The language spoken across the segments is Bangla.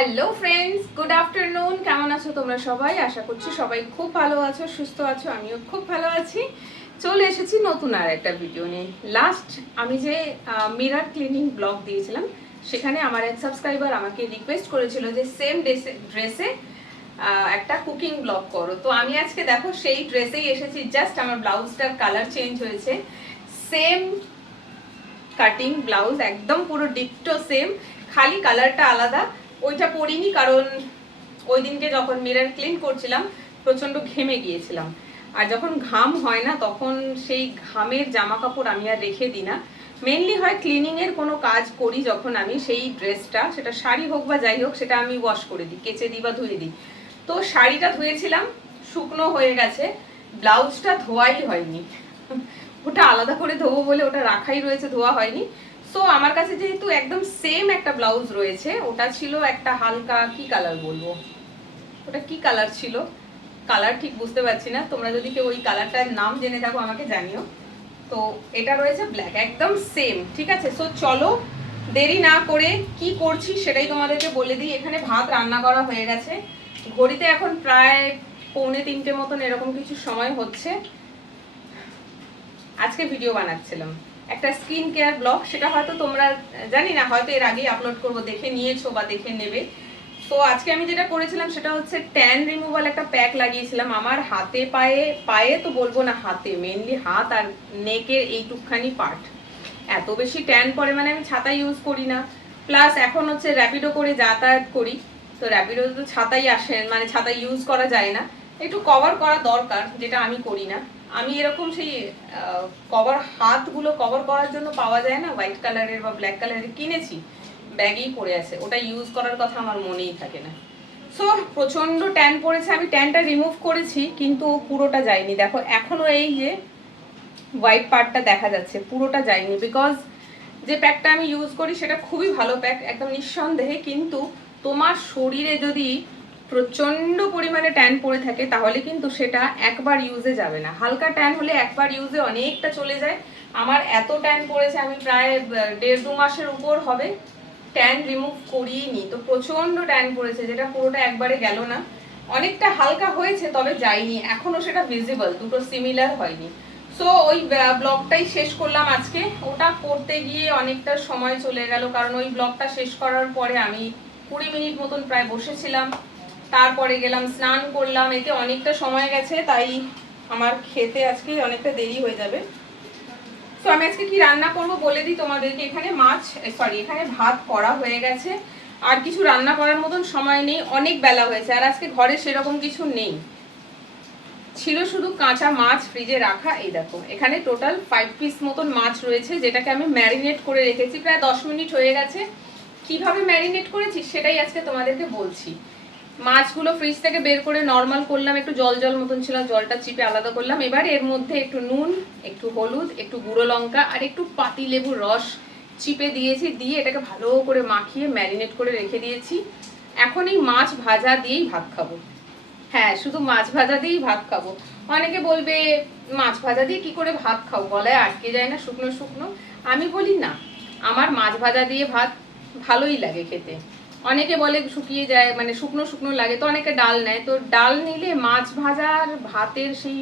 Hello friends, good afternoon. কেমন আছো তোমরা সবাই? আশা করছি সবাই খুব ভালো আছো, সুস্থ আছো। আমিও খুব ভালো আছি। চলে এসেছি নতুন আর একটা ভিডিও নিয়ে। লাস্ট আমি যে মিরর ক্লিনিং ব্লগ দিয়েছিলাম, সেখানে আমার এক সাবস্ক্রাইবার আমাকে রিকোয়েস্ট করেছিল যে সেম ড্রেসে একটা কুকিং ব্লগ করো। তো আমি আজকে দেখো সেই ড্রেসেই এসেছি। জাস্ট আমার ব্লাউজটার কালার চেঞ্জ হয়েছে, সেম কাটিং ব্লাউজ, একদম পুরো ডিপটো সেম, খালি কালারটা আলাদা। ওইটা পরিনি কারণ ওই দিনকে যখন মিরর ক্লিন করছিলাম প্রচন্ড ঘেমে গিয়েছিলাম, আর যখন ঘাম হয় না তখন সেই ঘামের জামা কাপড় আমি আর রেখে দিই না। মেনলি হয় ক্লিনিং এর কোনো কাজ করি যখন আমি, সেই ড্রেসটা, সেটা শাড়ি হোক বা যাই হোক, সেটা আমি ওয়াশ করে দিই, কেচে দিই বা ধুয়ে দিই। তো শাড়িটা ধুয়েছিলাম, শুকনো হয়ে গেছে, ব্লাউজটা ধোয়াই হয়নি। ওটা আলাদা করে ধোবো বলে ওটা রাখাই রয়েছে, ধোয়া হয়নি। সো আমার কাছে যেহেতু একদম সেম একটা ব্লাউজ রয়েছে, ওটা ছিল একটা হালকা কি কালার বলবো, ওটা কি কালার ছিল, কালার ঠিক বুঝতে পারছি না। তোমরা যদি কেউ ওই কালারটার নাম জেনে থাকো আমাকে জানিও। তো এটা রয়েছে ব্ল্যাক, একদম সেম, ঠিক আছে। সো চলো দেরি না করে কি করছি সেটাই তোমাদেরকে বলে দিই। এখানে ভাত রান্না করা হয়ে গেছে, ঘড়িতে এখন প্রায় 2:45 মতন এরকম কিছু সময় হচ্ছে। আজকে ভিডিও বানাচ্ছিলাম একটা স্কিন কেয়ার ব্লগ, সেটা হয়তো তোমরা জানি না, হয়তো এর আগেই আপলোড করবো, দেখে নিয়েছো বা দেখে নেবে। তো আজকে আমি যেটা করেছিলাম সেটা হচ্ছে ট্যান রিমুভাল একটা প্যাক লাগিয়েছিলাম আমার হাতে, পায়ে, পায়ে তো বলবো না, হাতে, মেনলি হাত আর নেকের এইটুকখানি পার্ট। এত বেশি ট্যান পড়ে, মানে আমি ছাতা ইউজ করি না, প্লাস এখন হচ্ছে র্যাপিডো করে যাতায়াত করি। তো র্যাপিডো তো ছাতাই আসে, মানে ছাতা ইউজ করা যায় না, একটু কভার করা দরকার, যেটা আমি করি না। আমি এরকম সেই কভার, হাতগুলো কভার করার জন্য পাওয়া যায় না, হোয়াইট কালারের বা ব্ল্যাক কালারের কিনেছি, ব্যাগেই পড়ে আছে, ওটা ইউজ করার কথা আমার মনেই থাকে না। সো প্রচন্ড ট্যান পড়েছে, আমি ট্যানটা রিমুভ করেছি কিন্তু পুরোটা যায়নি। দেখো এখনো এই যে হোয়াইট পার্টটা দেখা যাচ্ছে, পুরোটা যায়নি, বিকজ যে প্যাকটা আমি ইউজ করি সেটা খুবই ভালো প্যাক, একদম নিঃসন্দেহে। কিন্তু তোমার শরীরে যদি প্রচন্ড পরিমাণে ট্যান পড়ে থাকে তাহলে কিন্তু সেটা একবার ইউজে যাবে না। হালকা ট্যান হলে একবার ইউজে অনেকটা চলে যায়। আমার এত ট্যান পড়েছে, আমি প্রায় 1.5-2 মাসের উপর হবে ট্যান রিমুভ করিনি। তো প্রচন্ড ট্যান পড়েছে, যেটা পুরোটা একবারে গেল না, অনেকটা হালকা হয়েছে তবে যায়নি, এখনো সেটা ভিজিবল, দুটো সিমিলার হয়নি। সো ওই ব্লগটাই শেষ করলাম আজকে। ওটা করতে গিয়ে অনেকটা সময় চলে গেল, কারণ ওই ব্লগটা শেষ করার পরে আমি 20 মিনিট মতন প্রায় বসেছিলাম, তারপরে গেলাম স্নান করলাম, এতে অনেকটা সময় গেছে, তাই আমার খেতে আজকে অনেকটা দেরি হয়ে যাবে। তো আমি আজকে কি রান্না করব বলে দিই তোমাদেরকে। এখানে এখানে ভাত করা হয়ে গেছে, আর কিছু রান্না করার মতন সময় নেই, অনেক বেলা হয়েছে, আর আজকে ঘরে সেরকম কিছু নেই, ছিল শুধু কাঁচা মাছ ফ্রিজে রাখা। এই দেখো এখানে টোটাল 5 পিস মতন মাছ রয়েছে, যেটাকে আমি ম্যারিনেট করে রেখেছি, প্রায় 10 মিনিট হয়ে গেছে। কিভাবে ম্যারিনেট করেছি সেটাই আজকে তোমাদেরকে বলছি। মাছগুলো ফ্রিজ থেকে বের করে নর্মাল করলাম, একটু জল জল মতন ছিল, জলটা চিপে আলাদা করলাম। এবার এর মধ্যে একটু নুন, একটু হলুদ, একটু গুঁড়ো লঙ্কা আর একটু পাতি লেবুর রস চিপে দিয়েছি, দিয়ে এটাকে ভালো করে মাখিয়ে ম্যারিনেট করে রেখে দিয়েছি। এখন এই মাছ ভাজা দিয়েই ভাত খাবো। হ্যাঁ, শুধু মাছ ভাজা দিয়েই ভাত খাবো। অনেকে বলবে মাছ ভাজা দিয়ে কি করে ভাত খাও, গলায় আটকে যায় না শুকনো শুকনো? আমি বলি না, আমার মাছ ভাজা দিয়ে ভাত ভালোই লাগে খেতে। অনেকে বলে শুকিয়ে যায়, মানে শুকনো শুকনো লাগে, তো অনেকে ডাল নেয়, তো ডাল নিলে মাছ ভাজার ভাতের সেই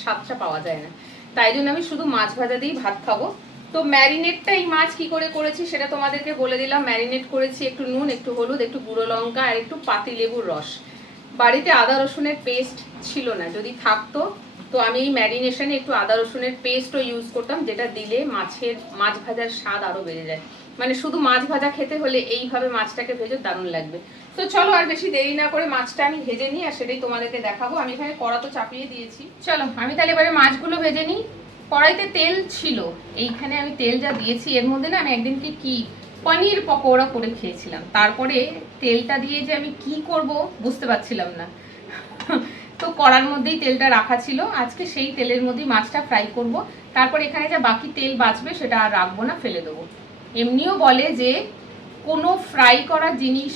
স্বাদটা পাওয়া যায় না, তাই জন্য আমি শুধু মাছ ভাজা দিয়েই ভাত খাবো। তো ম্যারিনেটটা এই মাছ কি করে করেছি সেটা তোমাদেরকে বলে দিলাম। ম্যারিনেট করেছি একটু নুন, একটু হলুদ, একটু গুঁড়ো লঙ্কা আর একটু পাতি লেবুর রস। বাড়িতে আদা রসুনের পেস্ট ছিল না, যদি থাকতো তো আমি এই ম্যারিনেশনে একটু আদা রসুনের পেস্টও ইউজ করতাম, যেটা দিলে মাছ ভাজার স্বাদ আরো বেড়ে যায়। মানে শুধু মাছ ভাজা খেতে হলে এইভাবে মাছটাকে ভেজে দারুণ লাগবে। তো চলো আর বেশি দেরি না করে মাছটা আমি ভেজে নিই, আর সেটাই তোমাদেরকে দেখাবো। আমি এখানে কড়া তো চাপিয়ে দিয়েছি, চলো আমি তাহলে এবারে মাছগুলো ভেজে নিই। কড়াইতে তেল ছিল, এইখানে আমি তেল যা দিয়েছি, এর মধ্যে না আমি একদিনকে কি পনির পকোড়া করে খেয়েছিলাম, তারপরে তেলটা দিয়ে যে আমি কি করব বুঝতে পারছিলাম না। তো কড়ার মধ্যেই তেলটা রাখা ছিল, আজকে সেই তেলের মধ্যেই মাছটা ফ্রাই করব। তারপর এখানে যা বাকি তেল বাঁচবে সেটা আর রাখবো না, ফেলে দেবো। এমনিও বলে যে কোনো ফ্রাই করা জিনিস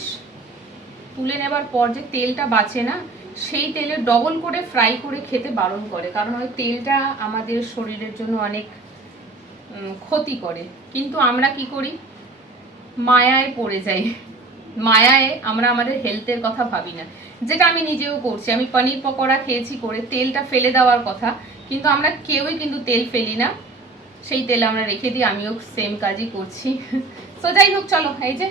তুলে নেবার পর যে তেলটা বাঁচে না, সেই তেলে ডবল করে ফ্রাই করে খেতে বারণ করে, কারণ ওই তেলটা আমাদের শরীরের জন্য অনেক ক্ষতি করে। কিন্তু আমরা কি করি, মায়ায় পড়ে যাই, মায়ায় আমরা আমাদের হেলথের কথা ভাবি না, যেটা আমি নিজেও করছি। আমি পনির পকোড়া খেয়েছি করে তেলটা ফেলে দেওয়ার কথা, কিন্তু আমরা কেউই কিন্তু তেল ফেলি না, সেই তেল আমরা রেখে দিই। আমিও সেম কাজই করছি। তো যাই হোক, চলো, এই যে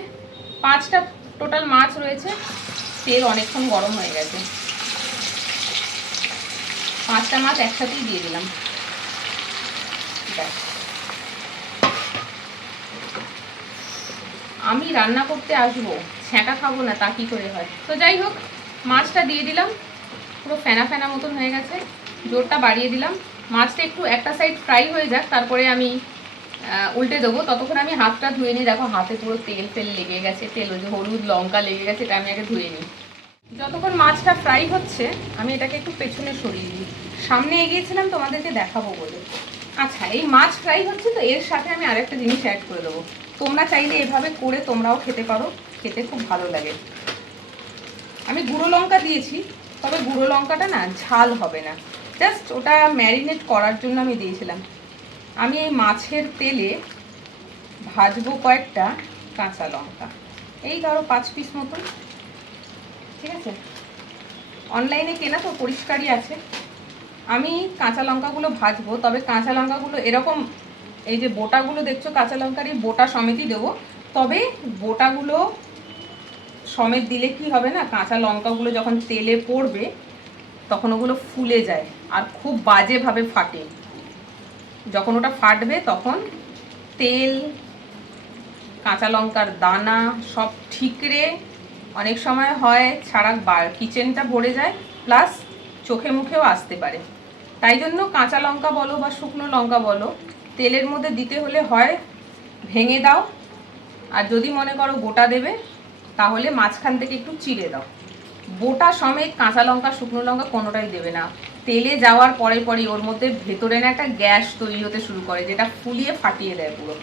5টা টোটাল মাছ রয়েছে, তেল অনেকক্ষণ গরম হয়ে গেছে, 5টা মাছ একসাথেই দিয়ে দিলাম। আমি রান্না করতে আসবো, ছ্যাঁকা খাবো না, তা কি করে হয়। তো যাই হোক, মাছটা দিয়ে দিলাম, পুরো ফেনা ফেনা মতন হয়ে গেছে, জোরটা বাড়িয়ে দিলাম। মাছটা একটু একটা সাইড ফ্রাই হয়ে যাক, তারপরে আমি উল্টে দেবো। ততক্ষণ আমি হাতটা ধুয়ে নিই। দেখো হাতে পুরো তেল ফেল লেগে গেছে, তেল ওই যে হলুদ লঙ্কা লেগে গেছে, এটা আমি আগে ধুয়ে নিই। যতক্ষণ মাছটা ফ্রাই হচ্ছে আমি এটাকে একটু পেছনে সরিয়ে দিই, সামনে এগিয়েছিলাম তোমাদেরকে দেখাবো বলে। আচ্ছা, এই মাছ ফ্রাই হচ্ছে তো এর সাথে আমি আরেকটা জিনিস অ্যাড করে দেবো। তোমরা চাইলে এভাবে করে তোমরাও খেতে পারো, খেতে খুব ভালো লাগে। আমি গুঁড়ো লঙ্কা দিয়েছি, তবে গুঁড়ো লঙ্কাটা না ঝাল হবে না, জাস্ট ওটা ম্যারিনেট করার জন্য আমি দিয়েছিলাম। আমি এই মাছের তেলে ভাজবো কয়েকটা কাঁচা লঙ্কা, এই ধরো 5 পিস মতন, ঠিক আছে? অনলাইনে কেনা তো, পরিষ্কারই আছে। আমি কাঁচা লঙ্কাগুলো ভাজবো, তবে কাঁচা লঙ্কাগুলো এরকম, এই যে বোটাগুলো দেখছো কাঁচা লঙ্কার, এই বোটা সমেতই দেবো। তবে বোটাগুলো সমেত দিলে কি হবে না, কাঁচা লঙ্কাগুলো যখন তেলে পড়বে তখন ওগুলো ফুলে যায় আর খুব বাজেভাবে ফাটে। যখন ওটা ফাটবে তখন তেল, কাঁচা লঙ্কার দানা সব ঠিকরে অনেক সময় হয় সারা কিচেনটা ভরে যায়, প্লাস চোখে মুখেও আসতে পারে। তাই জন্য কাঁচা লঙ্কা বলো বা শুকনো লঙ্কা বলো, তেলের মধ্যে দিতে হলে হয় ভেঙে দাও, আর যদি মনে করো গোটা দেবে তাহলে মাঝখান থেকে একটু চিড়ে দাও। বোটা সমেত কাঁচা লঙ্কা শুকনো লঙ্কা কোনোটাই দেবে না। তেলে যাওয়ার পরে পরেই ওর মধ্যে ভেতরে না একটা গ্যাস তৈরি হতে শুরু করে, যেটা ফুলিয়ে ফাটিয়ে দেয় পুরো।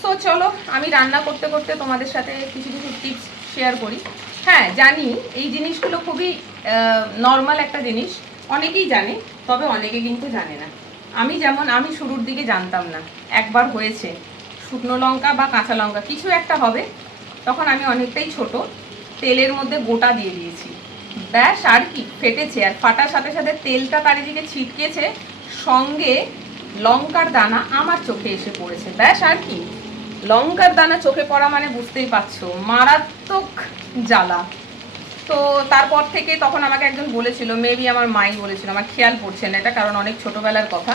সো চলো, আমি রান্না করতে করতে তোমাদের সাথে কিছু কিছু টিপস শেয়ার করি। হ্যাঁ, জানি এই জিনিসগুলো খুবই নর্মাল একটা জিনিস, অনেকেই জানে, তবে অনেকে কিন্তু জানে না। আমি শুরুর দিকে জানতাম না, একবার হয়েছে শুকনো লঙ্কা বা কাঁচা লঙ্কা কিছু একটা হবে, তখন আমি অনেকটাই ছোট, তেলের মধ্যে গোটা দিয়ে দিয়েছি, ব্যাস আর কি, ফেটেছে। আর ফাটার সাথে সাথে তেলটা চারিদিকে ছিটকেছে, সঙ্গে লঙ্কার দানা আমার চোখে এসে পড়েছে, ব্যাস আর কি। লঙ্কার দানা চোখে পড়া মানে বুঝতেই পারছো মারাত্মক জ্বালা। তো তারপর থেকে তখন আমাকে একজন বলেছিল, মেবি আমার মাই বলেছিল, আমার খেয়াল পড়ছে না এটা, কারণ অনেক ছোটোবেলার কথা।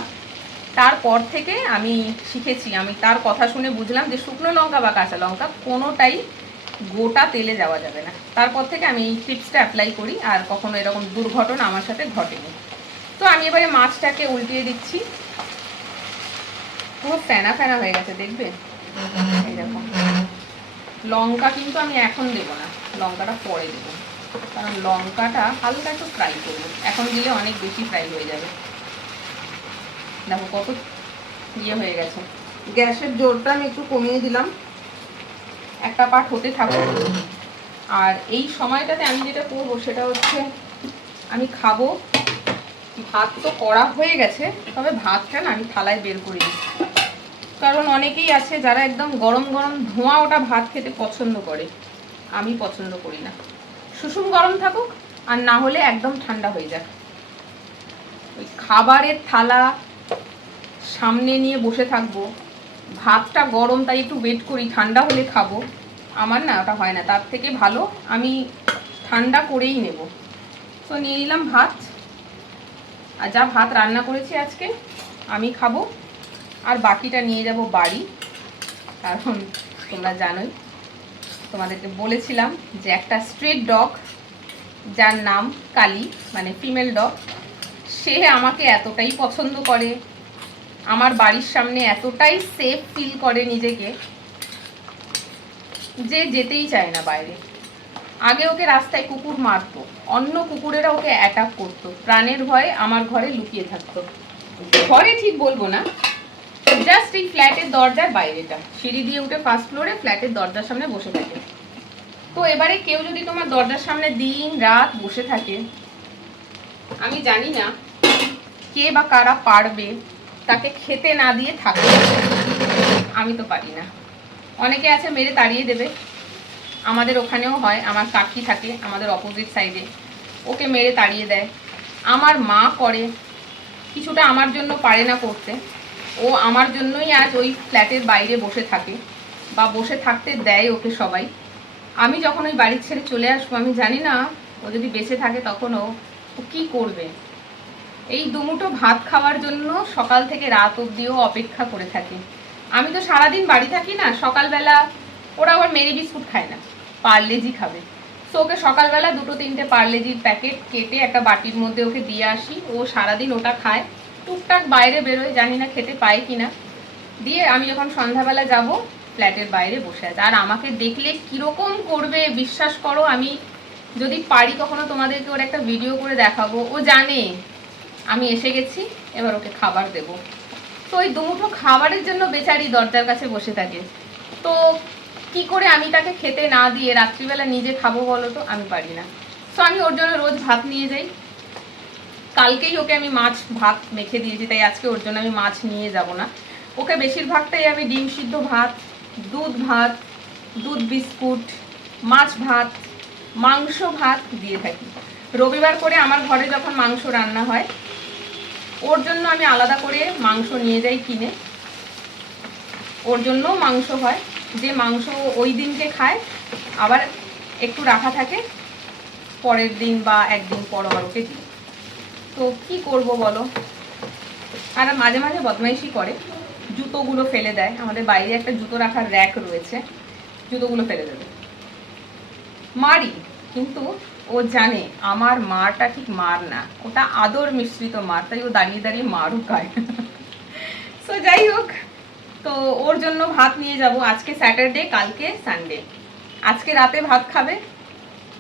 তারপর থেকে আমি শিখেছি, আমি তার কথা শুনে বুঝলাম যে শুকনো লঙ্কা বা কাঁচা লঙ্কা কোনোটাই গোটা তেলে যাওয়া যাবে না। তারপর থেকে আমি এই টিপসটা অ্যাপ্লাই করি, আর কখনো এরকম দুর্ঘটনা আমার সাথে ঘটেনি। তো আমি এবারে মাছটাকে উল্টিয়ে দিচ্ছি, পুরো ফেনা ফেনা হয়ে গেছে দেখবে, এইরকম। লঙ্কা কিন্তু আমি এখন দেবো না, লঙ্কাটা পরে দেবো, কারণ লঙ্কাটা হালকা একটু ফ্রাই করবো, এখন দিলে অনেক বেশি ফ্রাই হয়ে যাবে। দেখো কত ইয়ে হয়ে গেছে। গ্যাসের জোরটা আমি একটু কমিয়ে দিলাম, একটা পার্ট হতে থাকবে। আর এই সময়টাতে আমি যেটা করবো সেটা হচ্ছে, আমি খাবো। ভাত তো করা হয়ে গেছে, তবে ভাতটা না আমি থালায় বের করে দিই, কারণ অনেকেই আছে যারা একদম গরম গরম ধোঁয়া ওটা ভাত খেতে পছন্দ করে, আমি পছন্দ করি না। সুষুম গরম থাকুক, আর না হলে একদম ঠান্ডা হয়ে যাক। ওই খাবারের থালা সামনে নিয়ে বসে থাকবো, ভাতটা গরম তাই একটু ওয়েট করি ঠান্ডা হলে খাবো, আমার না ওটা হয় না। তার থেকে ভালো আমি ঠান্ডা করেই নেব। তো নিয়ে নিলাম ভাত, আর যা ভাত রান্না করেছি আজকে আমি খাবো, আর বাকিটা নিয়ে যাব বাড়ি। কারণ তোমরা জানোই, তোমাদেরকে বলেছিলাম যে একটা স্ট্রিট ডগ, যার নাম কালি, মানে ফিমেল ডগ, সে আমাকে এতটাই পছন্দ করে, আমার বাড়ির সামনে এতটাই সেফ ফিল করে নিজেকে, যে যেতেই চায় না বাইরে। আগে ওকে রাস্তায় কুকুর মারতো, অন্য কুকুরেরা ওকে অ্যাটাক করতো, প্রাণের ভয়ে আমার ঘরে লুকিয়ে থাকতো। ঘরে ঠিক বলবো না, জাস্ট এই ফ্ল্যাটের দরজার বাইরেটা, সিঁড়ি দিয়ে উঠে ফার্স্ট ফ্লোরে ফ্ল্যাটের দরজার সামনে বসে থাকে। তো এবারে কেউ যদি তোমার দরজার সামনে দিন রাত বসে থাকে, আমি জানি না কে বা কারা পারবে তাকে খেতে না দিয়ে থাকতে, আমি তো পারি না। অনেকে আছে মেরে তাড়িয়ে দেবে, আমাদের ওখানেও হয়, আমার কাকি থাকে আমাদের অপোজিট সাইডে, ওকে মেরে তাড়িয়ে দেয়। আমার মা করে, কিছুটা আমার জন্য পারে না করতে, ও আমার জন্যই আজ ওই ফ্ল্যাটের বাইরে বসে থাকে বা বসে থাকতে দেয় ওকে সবাই। আমি যখন ওই বাড়ির ছেড়ে চলে আসবো, আমি জানি না ও যদি বেঁচে থাকে তখন ও কী করবে। এই দুমুঠো ভাত খাওয়ার জন্য সকাল থেকে রাত অবধিও অপেক্ষা করে থাকে। আমি তো সারাদিন বাড়ি থাকি না, সকালবেলা ওরা আবার মেরি বিস্কুট খায় না, পার্লেজি খাবে। তো ওকে সকালবেলা 2-3টে পার্লেজির প্যাকেট কেটে একটা বাটির মধ্যে ওকে দিয়ে আসি, ও সারাদিন ওটা খায়। টুকটাক বাইরে বেরোয়, জানি না খেতে পায় কিনা, দিয়ে আমি যখন সন্ধ্যাবেলা যাব ফ্ল্যাটের বাইরে বসে আছে। আর আমাকে দেখলে কীরকম করবে বিশ্বাস করো, আমি যদি পারি কখনো তোমাদেরকে ওর একটা ভিডিও করে দেখাবো। ও জানে আমি এসে গেছি, এবার ওকে খাবার দেব। তো ওই দুমুঠো খাবারের জন্য বেচারি দরজার কাছে বসে থাকে। তো কি করে আমি তাকে খেতে না দিয়ে রাত্রিবেলা নিজে খাবো বলো তো? আমি পারি না। তো আমি ওর জন্য রোজ ভাত নিয়ে যাই। কালকেই ওকে আমি মাছ ভাত মেখে দিয়েছি, তাই আজকে ওর জন্য আমি মাছ নিয়ে যাব না। ওকে বেশিরভাগটাই আমি ডিম সিদ্ধ ভাত, দুধ বিস্কুট, মাছ ভাত, মাংস ভাত দিয়ে থাকি। রবিবার করে আমার ঘরে যখন মাংস রান্না হয়, ওর জন্য আমি আলাদা করে মাংস নিয়ে যাই কিনে, ওর জন্যও মাংস হয়। যে মাংস ওই দিনকে খায় আবার একটু রাখা থাকে, পরের দিন বা একদিন পর আবার ওকে দিই। তো কি করব বলো? আর মাঝে মাঝে বদমাইশি করে, জুতোগুলো ফেলে দেয়। আমাদের বাইরে একটা জুতো রাখার র্যাক রয়েছে, জুতোগুলো ফেলে দেবে। মারি, কিন্তু ও জানে আমার মারটা ঠিক মার না, ওটা আদর মিশ্রিত মার, তাই ও দাঁড়িয়ে দাঁড়িয়ে মারও খায়। সো যাই হোক, তো ওর জন্য ভাত নিয়ে যাব। আজকে স্যাটারডে, কালকে সানডে। আজকে রাতে ভাত খাবে,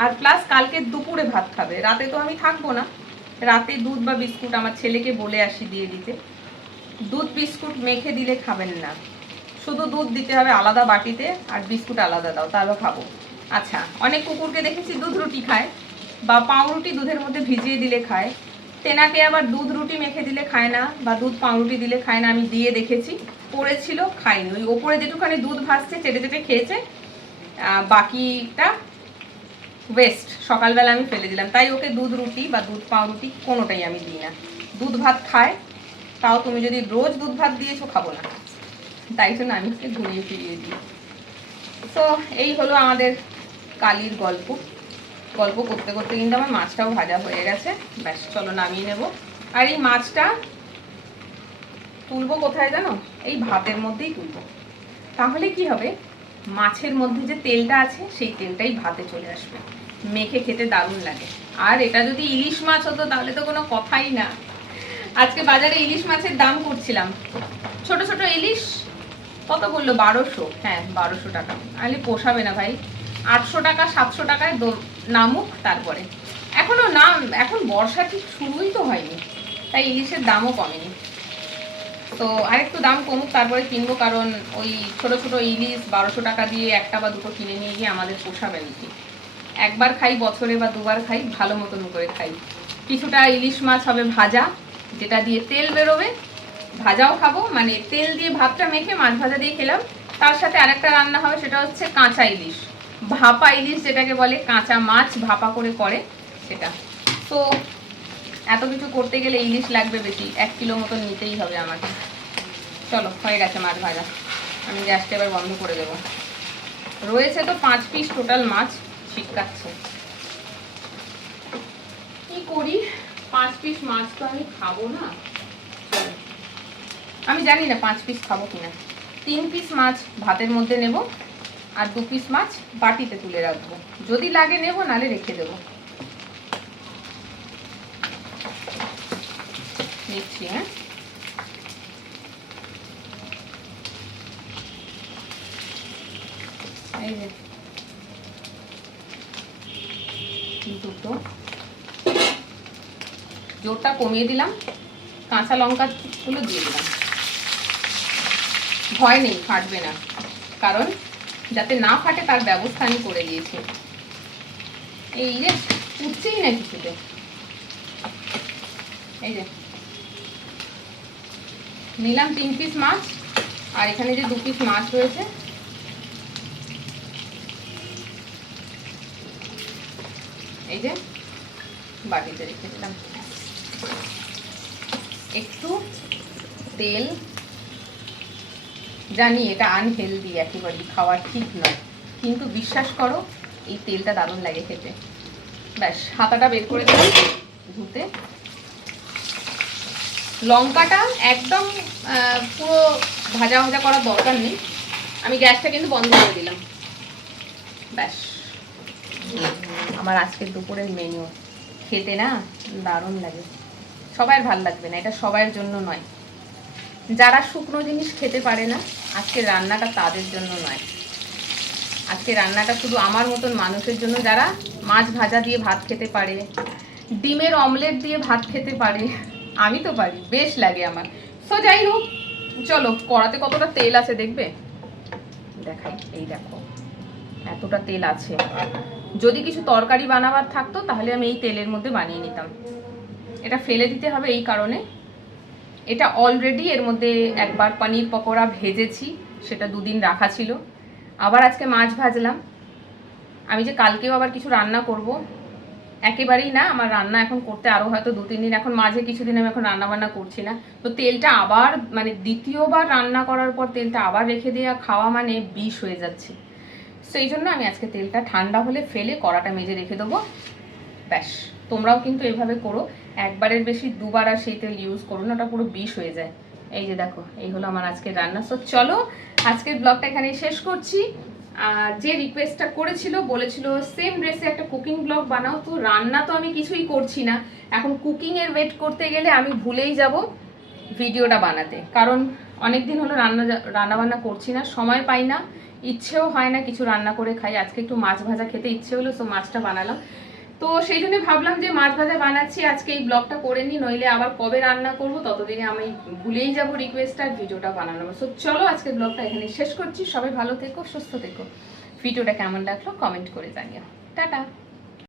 আর প্লাস কালকে দুপুরে ভাত খাবে। রাতে তো আমি থাকবো না, রাতে দুধ বা বিস্কুট আমার ছেলেকে বলে আসি দিয়ে দিতে। দুধ বিস্কুট মেখে দিলে খাবেন না, শুধু দুধ দিতে হবে আলাদা বাটিতে, আর বিস্কুট আলাদা দাও, তাহলে খাবো। আচ্ছা, অনেক কুকুরকে দেখেছি দুধ রুটি খায়, বা পাউরুটি দুধের মধ্যে ভিজিয়ে দিলে খায়। তেনাকে আবার দুধ রুটি মেখে দিলে খায় না, বা দুধ পাউরুটি দিলে খায় না। আমি দিয়ে দেখেছি, পড়েছিল, খাইনি। ওই ওপরে যেটুখানি দুধ ভাসছে চেটে চেটে খেয়েছে, বাকিটা ওয়েস্ট, সকালবেলা আমি ফেলে দিলাম। তাই ওকে দুধ রুটি বা দুধ পাউরুটি কোনোটাই আমি দিই না। দুধ ভাত খায়, তাও তুমি যদি রোজ দুধ ভাত দিয়েছো খাবো না, তাই জন্য আমি ওকে ঘুরিয়ে ফিরিয়ে দিই। তো এই হলো আমাদের কালির গল্প। গল্প করতে করতে কিন্তু আমার মাছটাও ভাজা হয়ে গেছে। ব্যাস, চলো নামিয়ে নেব। আর এই মাছটা তুলবো কোথায় জানো? এই ভাতের মধ্যেই তুলবো। তাহলে কি হবে, মাছের মধ্যে যে তেলটা আছে সেই তেলটাই ভাতে চলে আসবে, মেখে খেতে দারুণ লাগে। আর এটা যদি ইলিশ মাছ হতো তাহলে তো কোনো কথাই না। আজকে বাজারে ইলিশ মাছের দাম করছিলাম, ছোট ছোট ইলিশ কত বললো? 1200। হ্যাঁ, 1200 টাকা। আরে পোষাবে না ভাই। 800 টাকা 700 টাকায় নামুক, তারপরে এখনো নাম, এখন বর্ষা ঠিক শুরুই তো হয়নি, তাই ইলিশের দামও কমেনি। তো আরেকটু দাম কমুক, তারপরে কিনবো। কারণ ওই ছোট ছোট ইলিশ 1200 টাকা দিয়ে একটা বা দুটো কিনে নিয়ে গিয়ে আমাদের পোষাবে নাকি। একবার খাই বছরে বা দুবার খাই, ভালো মতন করে খাই। কিছুটা ইলিশ মাছ হবে ভাজা, যেটা দিয়ে তেল বেরোবে, ভাজাও খাবো, মানে তেল দিয়ে ভাতটা মেখে মাছ ভাজা দিয়ে খেলাম। তার সাথে আরেকটা রান্না হবে, সেটা হচ্ছে কাঁচা ইলিশ, ভাপা ইলিশ যেটাকে বলে, কাঁচা মাছ ভাপা করে করে সেটা। তো এত কিছু করতে গেলে ইলিশ লাগবে বেশি, 1 কিলো মতন নিতেই হবে আমাকে। চলো, হয়ে গেছে মাছ ভাজা, আমি গ্যাসটা এবার বন্ধ করে দেবো। রয়েছে তো 5 পিস টোটাল মাছ, ছিটকাচ্ছে। কি করি, 5 পিস মাছ তো আমি খাবো না। আমি জানি না 5 পিস খাবো কিনা। 3 পিস মাছ ভাতের মধ্যে নেব, আর 2 পিস মাছ বাটিতে তুলে রাখবো। যদি লাগে নেব, নালে রেখে দেবো। নিচ্ছি, হ্যাঁ। এই যে দুটো, জোরটা কমিয়ে দিলাম, কাঁচা লঙ্কাগুলো দিয়ে দিলাম। ভয় নেই, ফাটবে না, কারণ যাতে না ফাটে তার ব্যবস্থা আমি করে দিয়েছি। এই যে উঠছেই না কিছুতে, এই যে নিলাম 3 পিস মাছ, আর এখানে যে 2 পিস মাছ রয়েছে দিয়ে বাটিতে রেখে দিলাম। একটু তেল, জানি এটা আনহেলদি, একেবারেই খাওয়া ঠিক নয়, কিন্তু বিশ্বাস করো এই তেলটা দারুণ লাগে খেতে। ব্যাস হাতাটা বের করে দিলাম ধুতে। লঙ্কাটা একদম পুরো ভাজা ভাজা করার দরকার নেই, আমি গ্যাসটা কিন্তু বন্ধ করে দিলাম। ব্যাস আমার আজকের দুপুরের মেনু। খেতে না দারুণ লাগে, সবার ভাল লাগবে না, এটা সবার জন্য নয়। যারা শুকনো জিনিস খেতে পারে না, আজকে রান্নাটা তাদের জন্য নয়। আজকে রান্নাটা শুধু আমার মতন মানুষের জন্য, যারা মাছ ভাজা দিয়ে ভাত খেতে পারে, ডিমের অমলেট দিয়ে ভাত খেতে পারে। আমি তো পারি, বেশ লাগে আমার। সো যাই হোক, চলো কড়াতে কতটা তেল আছে দেখবে, দেখাই। এই দেখো এতটা তেল আছে। যদি কিছু তরকারি বানাবার থাকতো তাহলে আমি এই তেলের মধ্যে বানিয়ে নিতাম। এটা ফেলে দিতে হবে এই কারণে, এটা অলরেডি এর মধ্যে একবার পনির পকোড়া ভেজেছি, সেটা 2 দিন রাখা ছিল। আবার আজকে মাছ ভাজলাম। আমি যে কালকেও আবার কিছু রান্না করব, একেবারেই না। আমার রান্না এখন করতে আরও হয়তো 2-3 দিন, এখন মাঝে কিছুদিন আমি এখন রান্না বান্না করছি না। তো তেলটা আবার মানে দ্বিতীয়বার রান্না করার পর তেলটা আবার রেখে দেওয়া খাওয়া মানে বিষ হয়ে যাচ্ছে। সেই জন্য আমি আজকে তেলটা ঠান্ডা হলে ফেলে কড়াটা মেজে রেখে দেবো। ব্যাস তোমরাও কিন্তু এভাবে করো, একবারের বেশি দুবার আর সেই তেল ইউজ করো না, ওটা পুরো বিষ হয়ে যায়। এই যে দেখো, এই হলো আমার আজকের রান্না। সো চলো আজকের ব্লগটা এখানেই শেষ করছি। আর যে রিকোয়েস্টটা করেছিল, বলেছিল সেম ড্রেসে একটা কুকিং ব্লগ বানাও, তো রান্না তো আমি কিছুই করছি না এখন। কুকিংয়ের ওয়েট করতে গেলে আমি ভুলেই যাব ভিডিওটা বানাতে, কারণ অনেক দিন হলো রান্না বান্না করছি না, সময় পাই না, ইচ্ছেও হয় না কিছু রান্না করে খাই। আজকে একটু মাছ ভাজা খেতে ইচ্ছে হলো, সো মাছটা বানালাম। তো সেই জন্য ভাবলাম যে মাছ ভাজা বানাচ্ছি, আজকে এই ব্লগটা করে নিই, নইলে আবার কবে রান্না করব ততদিনে আমি ভুলেই যাব রিকোয়েস্ট আর ভিডিওটা বানানো। সো চলো আজকের ব্লগটা এখানে শেষ করছি। সবাই ভালো থেকো, সুস্থ থেকো। ভিডিওটা কেমন লাগলো কমেন্ট করে জানিও। টাটা।